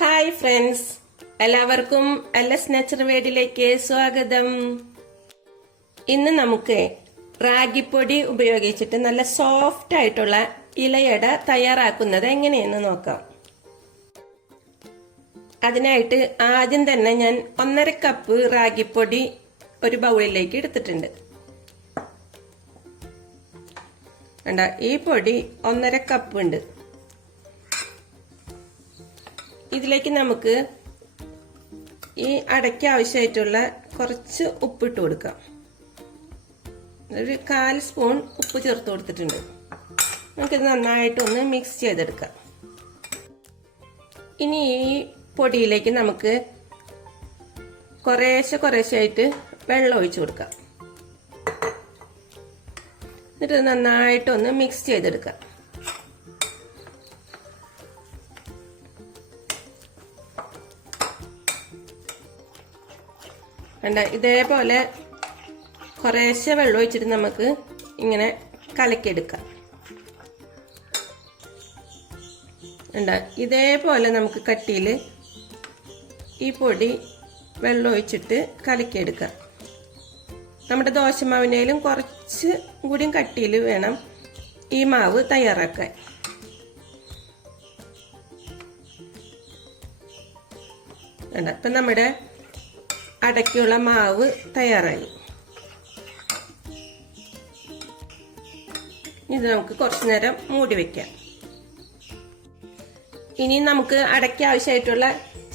Hi friends. എല്ലാവർക്കും L S nature വേഡിലേക്ക് സ്വാഗതം. ഇന്ന് നമുക്ക് റാഗിപ്പൊടി ഉപയോഗിച്ചിട്ട് നല്ല സോഫ്റ്റ് ആയിട്ടുള്ള ഇലയട തയ്യാറാക്കുന്നത് എങ്ങനെയെന്ന് നോക്കാം. അതിനായിട്ട് ആദ്യം തന്നെ ഞാൻ ഒന്നര കപ്പ് റാഗിപ്പൊടി ഒരു ബൗളിലേക്ക് എടുത്തിട്ടുണ്ട്. ഈ പൊടി ഒന്നര കപ്പ് ഉണ്ട്. ഇതിലേക്ക് നമുക്ക് ഈ അടയ്ക്ക് ആവശ്യമായിട്ടുള്ള കുറച്ച് ഉപ്പിട്ട് കൊടുക്കാം. ഒരു കാൽ സ്പൂൺ ഉപ്പ് ചേർത്ത് കൊടുത്തിട്ടുണ്ട്. നമുക്കിത് നന്നായിട്ടൊന്ന് മിക്സ് ചെയ്തെടുക്കാം. ഇനി ഈ പൊടിയിലേക്ക് നമുക്ക് കുറേശ്ശെ കുറേശ്ശെ ആയിട്ട് വെള്ളം ഒഴിച്ചു കൊടുക്കാം. എന്നിട്ട് നന്നായിട്ടൊന്ന് മിക്സ് ചെയ്തെടുക്കാം. വേണ്ട ഇതേപോലെ കുറേശ്ശെ വെള്ളം ഒഴിച്ചിട്ട് നമുക്ക് ഇങ്ങനെ കലക്കിയെടുക്കാം. വേണ്ട ഇതേപോലെ നമുക്ക് കട്ടിയിൽ ഈ പൊടി വെള്ളം ഒഴിച്ചിട്ട് കലക്കിയെടുക്കാം. നമ്മുടെ ദോശമാവിനേലും കുറച്ച് കൂടിയും കട്ടിയിൽ വേണം ഈ മാവ് തയ്യാറാക്കാൻ. വേണ്ട ഇപ്പം നമ്മുടെ അടയ്ക്കുള്ള മാവ് തയ്യാറായി. ഇത് നമുക്ക് കുറച്ചു നേരം മൂടി വെക്കാം. ഇനി നമുക്ക് അടയ്ക്ക് ആവശ്യമായിട്ടുള്ള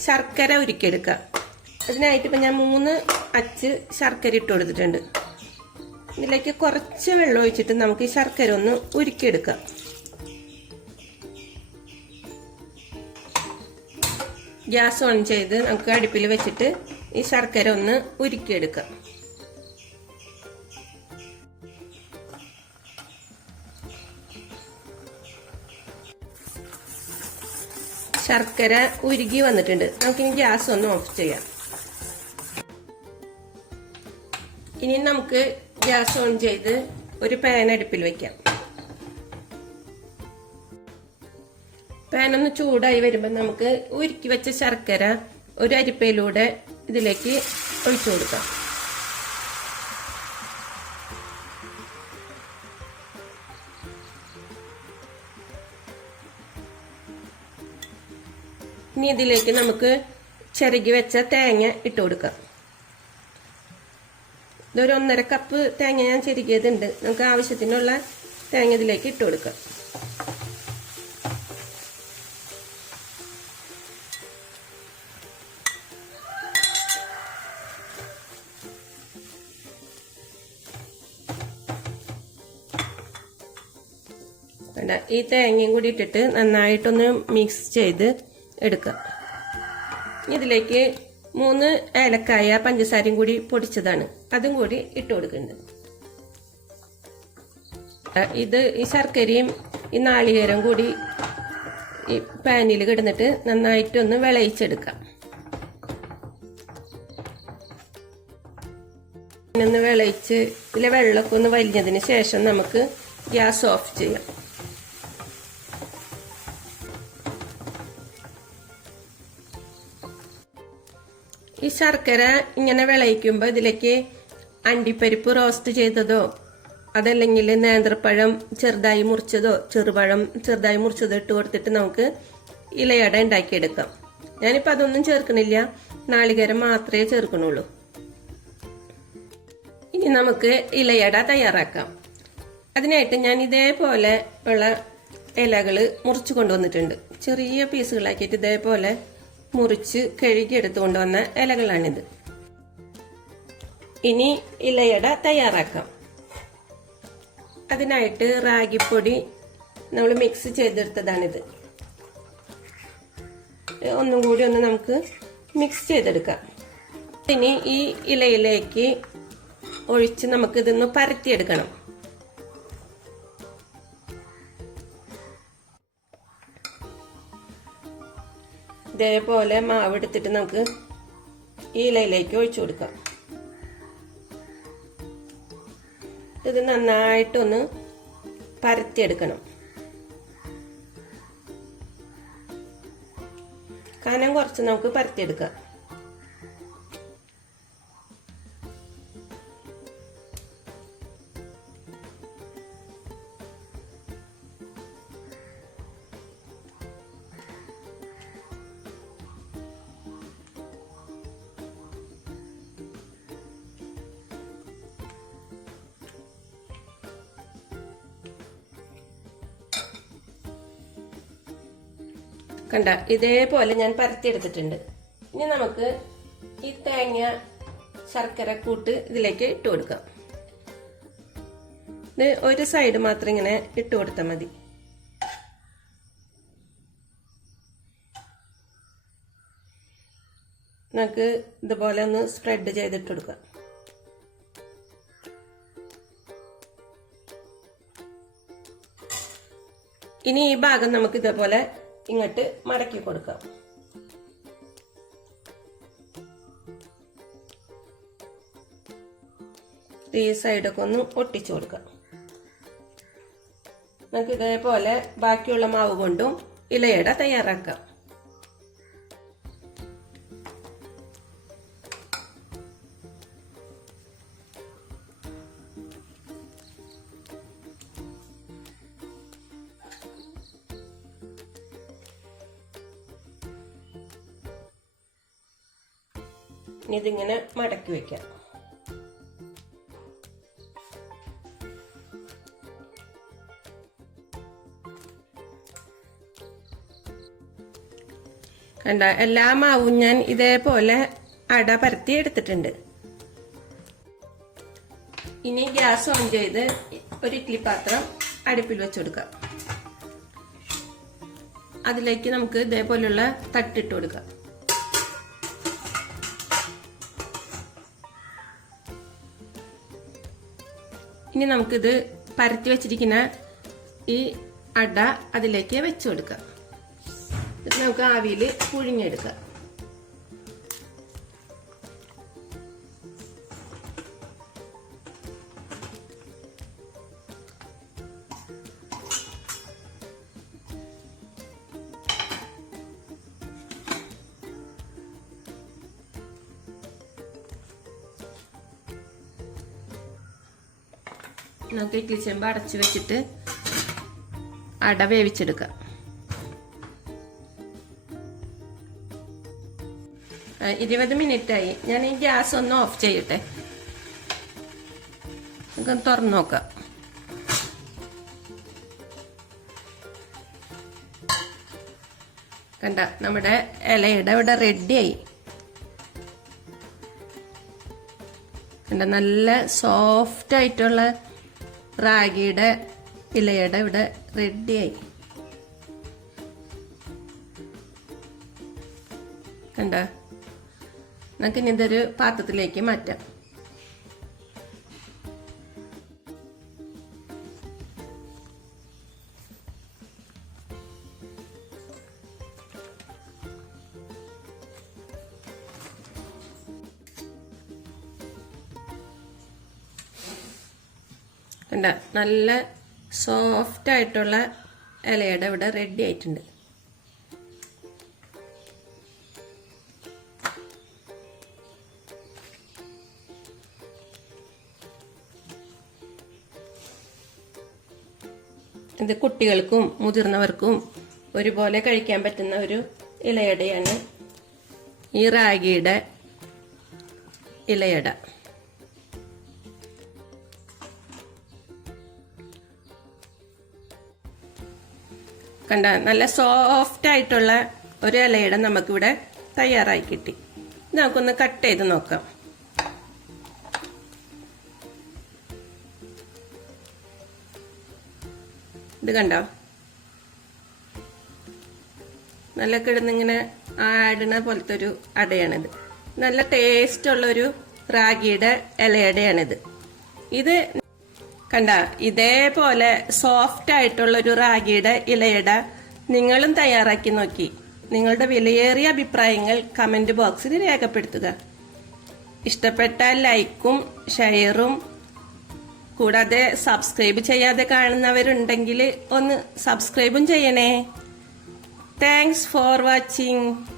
ശർക്കര ഉരുക്കിയെടുക്കാം. അതിനായിട്ട് ഇപ്പം ഞാൻ മൂന്ന് അച്ച് ശർക്കര ഇട്ട് കൊടുത്തിട്ടുണ്ട്. ഇതിലേക്ക് കുറച്ച് വെള്ളം ഒഴിച്ചിട്ട് നമുക്ക് ഈ ശർക്കര ഒന്ന് ഉരുക്കിയെടുക്കാം. ഗ്യാസ് ഓൺ ചെയ്ത് നമുക്ക് അടുപ്പിൽ വെച്ചിട്ട് ഈ ശർക്കര ഒന്ന് ഉരുക്കിയെടുക്കാം. ശർക്കര ഉരുകി വന്നിട്ടുണ്ട്. നമുക്കിനി ഗ്യാസ് ഒന്ന് ഓഫ് ചെയ്യാം. ഇനി നമുക്ക് ഗ്യാസ് ഓൺ ചെയ്ത് ഒരു പാൻ അടുപ്പിൽ വെക്കാം. പാൻ ഒന്ന് ചൂടായി വരുമ്പോൾ നമുക്ക് ഉരുക്കി വെച്ച ശർക്കര ഒരു അരിപ്പയിലൂടെ ഇതിലേക്ക് ഒഴിച്ചു കൊടുക്കാം. ഇനി ഇതിലേക്ക് നമുക്ക് ചിരകി വെച്ച തേങ്ങ ഇട്ട് കൊടുക്കാം. ഇതൊരു ഒന്നര കപ്പ് തേങ്ങ ഞാൻ ചെരുകിയതുണ്ട്. നമുക്ക് ആവശ്യത്തിനുള്ള തേങ്ങ ഇതിലേക്ക് ഇട്ട് കൊടുക്കാം. ഈ തേങ്ങയും കൂടി ഇട്ടിട്ട് നന്നായിട്ടൊന്ന് മിക്സ് ചെയ്ത് എടുക്കാം. ഇതിലേക്ക് മൂന്ന് ഏലക്കായ പഞ്ചസാരയും കൂടി പൊടിച്ചതാണ്. അതും കൂടി ഇട്ട് കൊടുക്കുന്നുണ്ട് ഇത് ഈ ശർക്കരയും ഈ നാളികേരം കൂടി ഈ പാനിൽ കിടന്നിട്ട് നന്നായിട്ടൊന്ന് വിളയിച്ചെടുക്കാം. ഒന്ന് വിളയിച്ച് ഇതിലെ വെള്ളമൊക്കെ ഒന്ന് വലിഞ്ഞതിന് ശേഷം നമുക്ക് ഗ്യാസ് ഓഫ് ചെയ്യാം. ശർക്കര ഇങ്ങനെ വിളയിക്കുമ്പോൾ ഇതിലേക്ക് അണ്ടിപ്പരിപ്പ് റോസ്റ്റ് ചെയ്തതോ അതല്ലെങ്കിൽ നേന്ത്രപ്പഴം ചെറുതായി മുറിച്ചതോ ചെറുപഴം ചെറുതായി മുറിച്ചതോ ഇട്ട് കൊടുത്തിട്ട് നമുക്ക് ഇലയട ഉണ്ടാക്കിയെടുക്കാം. ഞാനിപ്പോൾ അതൊന്നും ചേർക്കണില്ല. നാളികേരം മാത്രമേ ചേർക്കണുള്ളൂ. ഇനി നമുക്ക് ഇലയട തയ്യാറാക്കാം. അതിനായിട്ട് ഞാൻ ഇതേപോലെ ഉള്ള ഇലകൾ മുറിച്ച് കൊണ്ടുവന്നിട്ടുണ്ട്. ചെറിയ പീസുകളാക്കിയിട്ട് ഇതേപോലെ മുറിച്ച് കഴുകി എടുത്തു കൊണ്ടുവന്ന ഇലകളാണിത്. ഇനി ഇലയട തയ്യാറാക്കാം. അതിനായിട്ട് റാഗിപ്പൊടി നമ്മൾ മിക്സ് ചെയ്തെടുത്തതാണിത്. ഒന്നും കൂടി ഒന്ന് നമുക്ക് മിക്സ് ചെയ്തെടുക്കാം. ഇനി ഈ ഇലയിലേക്ക് ഒഴിച്ച് നമുക്കിതൊന്ന് പരത്തിയെടുക്കണം. ഇതേപോലെ മാവ് എടുത്തിട്ട് നമുക്ക് ഈ ഇലയിലേക്ക് ഒഴിച്ചു കൊടുക്കാം. ഇത് നന്നായിട്ടൊന്ന് പരത്തിയെടുക്കണം. കനം കുറച്ച് നമുക്ക് പരത്തിയെടുക്കാം. കണ്ട ഇതേപോലെ ഞാൻ പരത്തിയെടുത്തിട്ടുണ്ട് ഇനി നമുക്ക് ഈ തേങ്ങ ശർക്കര കൂട്ട് ഇതിലേക്ക് ഇട്ട് കൊടുക്കാം. ഇത് ഒരു സൈഡ് മാത്രം ഇങ്ങനെ ഇട്ട് കൊടുത്താൽ മതി. നമുക്ക് ഇതുപോലെ ഒന്ന് സ്പ്രെഡ് ചെയ്തിട്ട് കൊടുക്കാം. ഇനി ഈ ഭാഗം നമുക്ക് ഇതേപോലെ ഇങ്ങോട്ട് മടക്കി കൊടുക്കാം. ഈ സൈഡൊക്കെ ഒന്ന് ഒട്ടിച്ചു കൊടുക്കാം. നമുക്ക് ഇതേപോലെ ബാക്കിയുള്ള മാവ് കൊണ്ടും ഇലയട തയ്യാറാക്കാം. ഇനി ഇതിങ്ങനെ മടക്കി വെക്കാം. കണ്ട എല്ലാ മാവും ഞാൻ ഇതേപോലെ അട പരത്തി എടുത്തിട്ടുണ്ട്. ഇനി ഗ്യാസ് ഓൺ ചെയ്ത് ഒരു ഇഡ്ഡലി പാത്രം അടുപ്പിൽ വെച്ച് കൊടുക്കാം. അതിലേക്ക് നമുക്ക് ഇതേപോലുള്ള തട്ടിട്ട് കൊടുക്കാം. ഇനി നമുക്കിത് പരത്തി വെച്ചിരിക്കുന്ന ഈ അട അതിലേക്ക് വെച്ചു കൊടുക്കാം. നമുക്ക് ആവിയിൽ പുഴുങ്ങിയെടുക്കാം. നമുക്ക് ഇഡ്ലി ചെമ്പ് അടച്ച് വെച്ചിട്ട് അട വേവിച്ചെടുക്കാം. ഇരുപത് മിനിറ്റ് ആയി ഞാൻ ഈ ഗ്യാസ് ഒന്ന് ഓഫ് ചെയ്യട്ടെ. നമുക്ക് തുറന്നു നോക്കാം. കണ്ട നമ്മുടെ ഇലയുടെ ഇവിടെ റെഡിയായി. കണ്ട നല്ല സോഫ്റ്റ് ആയിട്ടുള്ള റാഗിയുടെ ഇലയുടെ ഇവിടെ റെഡിയായി. കണ്ട? നമുക്ക് ഇനി ഇതൊരു പാത്രത്തിലേക്ക് മാറ്റാം. കണ്ട നല്ല സോഫ്റ്റ് ആയിട്ടുള്ള ഇലയുടെ ഇവിടെ റെഡി ആയിട്ടുണ്ട്. ഇത് കുട്ടികൾക്കും മുതിർന്നവർക്കും ഒരുപോലെ കഴിക്കാൻ പറ്റുന്ന ഒരു ഇലയടയാണ് ഈ റാഗിയുടെ ഇലയട. കണ്ട നല്ല സോഫ്റ്റ് ആയിട്ടുള്ള ഒരു ഇലയുടെ നമുക്കിവിടെ തയ്യാറായി കിട്ടി. നമുക്കൊന്ന് കട്ട് ചെയ്ത് നോക്കാം. ഇത് കണ്ടോ? നല്ല കിടന്നിങ്ങനെ ആടണ പോലത്തെ ഒരു അടയാണിത്. നല്ല ടേസ്റ്റ് ഉള്ളൊരു റാഗിയുടെ ഇലയടയാണിത്. ഇത് കണ്ട ഇതേപോലെ സോഫ്റ്റ് ആയിട്ടുള്ള ഒരു റാഗിയുടെ ഇലയുടെ നിങ്ങളും തയ്യാറാക്കി നോക്കി. നിങ്ങളുടെ വിലയേറിയ അഭിപ്രായങ്ങൾ കമന്റ് ബോക്സിൽ രേഖപ്പെടുത്തുക. ഇഷ്ടപ്പെട്ട ലൈക്കും ഷെയറും കൂടാതെ സബ്സ്ക്രൈബ് ചെയ്യാതെ കാണുന്നവരുണ്ടെങ്കിൽ ഒന്ന് സബ്സ്ക്രൈബും ചെയ്യണേ. Thanks for watching